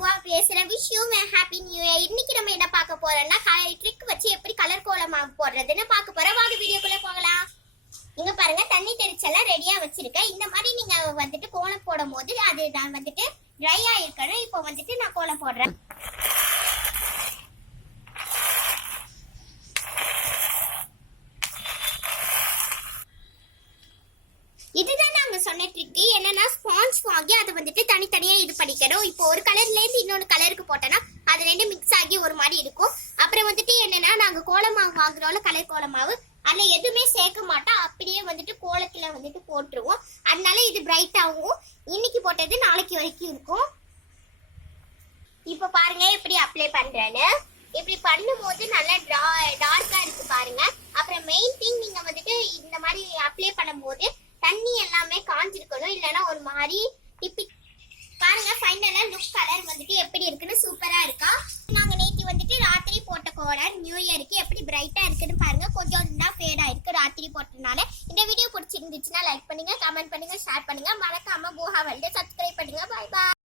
புவா பேசுறேன். Wish you happy new year. இன்னைக்கு நம்ம என்ன பார்க்க போறோம்னா ட்ரிக் வச்சு எப்படி கலர் கோலம் போடுறதுன்னு பார்க்க போறோம். வாங்க வீடியோக்குள்ள போகலாம். இங்க பாருங்க, தண்ணி தெளிச்செல்லாம் ரெடியா வச்சிருக்கேன். இந்த மாதிரி நீங்க வந்துட்டு கோலம் போடும் போது அது நான் வந்துட்டு ட்ரை ஆயிருக்கணும். இப்போ வந்துட்டு நான் கோலம் போடுறேன். இதுதான் நாங்க சொன்ன ட்ரிக். என்னன்னா ஸ்பாஞ்ச் வாங்கி அதை வந்துட்டு தனித்தனியா இது பண்ணிக்கணும். இப்போ ஒரு கலர்ல இருந்து இன்னொரு கலருக்கு போட்டோம்னா அது ரெண்டு மிக்ஸ் ஆகி ஒரு மாதிரி இருக்கும். அப்புறம் வந்துட்டு என்னன்னா நாங்க கோலமாவு வாங்குறோம்ல, கலர் கோலமாவு, அதுல எதுவுமே சேர்க்க மாட்டோம். அப்படியே வந்துட்டு கோலத்துல வந்துட்டு போட்டுருவோம். அதனால இது பிரைட் ஆகும். இன்னைக்கு போட்டது நாளைக்கு வரைக்கும் இருக்கும். இப்ப பாருங்க எப்படி அப்ளை பண்றேன்னு. இப்படி பண்ணும் போது நல்லா டார்க்கா இருக்கு பாருங்க. அப்புறம் மெயின் திங், நீங்க வந்துட்டு இந்த மாதிரி அப்ளை பண்ணும் போது தண்ணி எல்லாமே காஞ்சிருக்கணும், இல்லைன்னா ஒரு மாதிரி டிப்பி. பாருங்க ஃபைனலா லுக் கலர் வந்துட்டு எப்படி இருக்குன்னு சூப்பரா இருக்கா. நாங்க நேத்தி வந்துட்டு ராத்திரி போட்ட கோலம் நியூ இயருக்கு எப்படி பிரைட்டா இருக்குன்னு பாருங்க. கொஞ்சம் தான் ஃபேட் ஆயிருக்கு ராத்திரி போட்டதுனால. இந்த வீடியோ பிடிச்சிருந்துச்சுன்னா லைக் பண்ணுங்க, கமெண்ட் பண்ணுங்க, ஷேர் பண்ணுங்க. மறக்காம போஹா வேர்ல்ட் சப்ஸ்கிரைப் பண்ணுங்க. Bye bye.